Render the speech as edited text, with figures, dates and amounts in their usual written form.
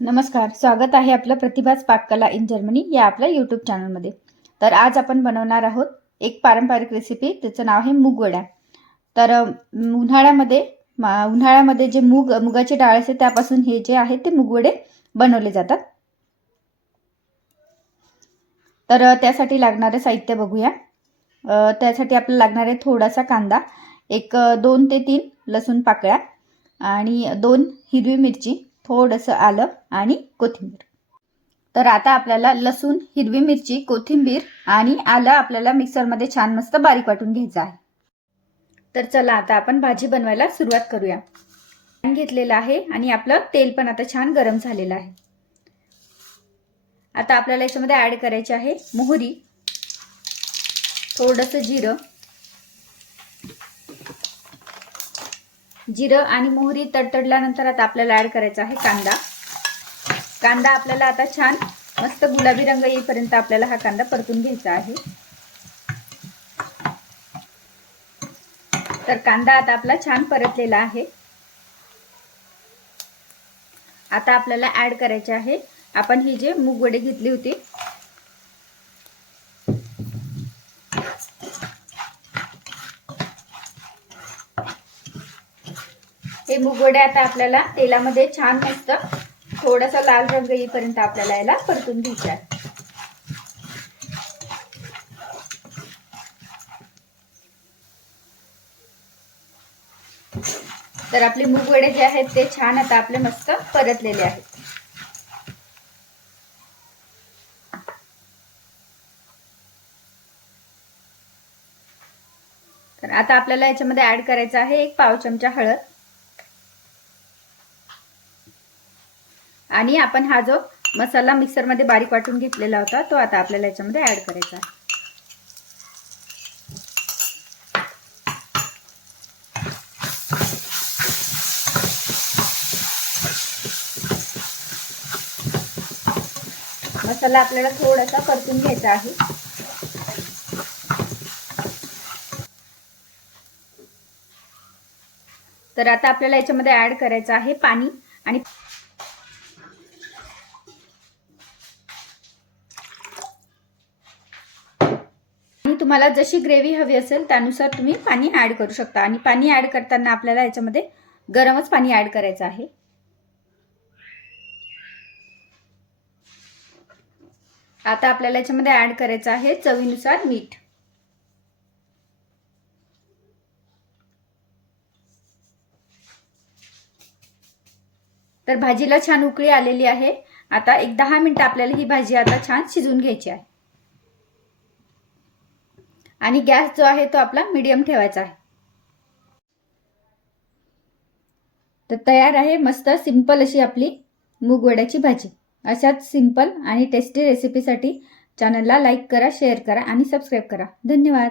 नमस्कार, स्वागत आहे आपलं प्रतिभाच पाककला इन जर्मनी या आपल्या यूट्यूब चॅनलमध्ये। तर आज आपण बनवणार आहोत एक पारंपरिक रेसिपी, त्याचं नाव आहे मूगवड्या। तर उन्हाळ्यामध्ये जे मुगाची डाळ असते त्यापासून हे जे आहे ते मूगवडे बनवले जातात। तर त्यासाठी लागणारे साहित्य बघूया। त्यासाठी आपल्याला लागणार आहे थोडासा कांदा, एक 2 ते 3 लसूण पाकळ्या आणि 2 हिरवी मिरची, थोडंसं आलं आणि कोथिंबीर। तर आता आपल्याला लसूण, हिरवी मिरची, कोथिंबीर आणि आलं आपल्याला मिक्सरमध्ये छान मस्त बारीक वाटून घ्यायचं आहे। तर चला आता आपण भाजी बनवायला सुरुवात करूया। पॅन घेतलेला आहे आणि आपलं तेल पण आता छान गरम झालेलं आहे। आता आपल्याला याच्यामध्ये ऍड करायचे आहे मोहरी, थोडंसं जिरं आणि मोहरी तडतडल्यानंतर आता आपल्याला ऍड करायचा आहे कांदा आपल्याला आता छान मस्त गुलाबी रंग येईपर्यंत आपल्याला हा कांदा परतून घ्यायचा आहे। तर कांदा आता आपला छान परतलेला आहे। आता आपल्याला ऍड करायचे आहे आपण ही जे मूगवडे घेतली होती हे मूगवडे आता आपल्याला तेलामध्ये छान मस्त थोडासा लाल रंग येईपर्यंत आपल्याला याला परतून घ्यायचा आहे। तर आपले मूगवडे जे आहेत ते छान आता आपले मस्त परतलेले आहेत। तर आता आपल्याला याच्यामध्ये ऍड करायचं आहे एक पाव चमचा हळद आणि आपण हा जो मसाला मिक्सरमध्ये बारीक वाटून घेतलेला होता तो आता आपल्याला याच्यामध्ये ऍड करायचा आहे। मसाला आपल्याला थोडासा परतून घ्यायचा आहे। तर आता आपल्याला याच्यामध्ये ऍड करायचं आहे पाणी आणि तुम्हाला जशी ग्रेव्ही हवी असेल त्यानुसार तुम्ही पाणी ऍड करू शकता आणि पाणी ऍड करताना आपल्याला याच्यामध्ये गरमच पाणी ऍड करायचं आहे। आता आपल्याला याच्यामध्ये ऍड करायचं आहे चवीनुसार मीठ। तर भाजीला छान उकळी आलेली आहे। आता एक 10 मिनिटं आपल्याला ही भाजी आता छान शिजवून घ्यायची आहे आणि गॅस जो आहे तो आपला मीडियम ठेवायचा आहे। तर तयार आहे मस्त सिंपल अशी आपली मूगवड्याची भाजी। अशाच सिंपल आणि टेस्टी रेसिपीसाठी चॅनलला लाईक करा, शेअर करा आणि सबस्क्राइब करा। धन्यवाद।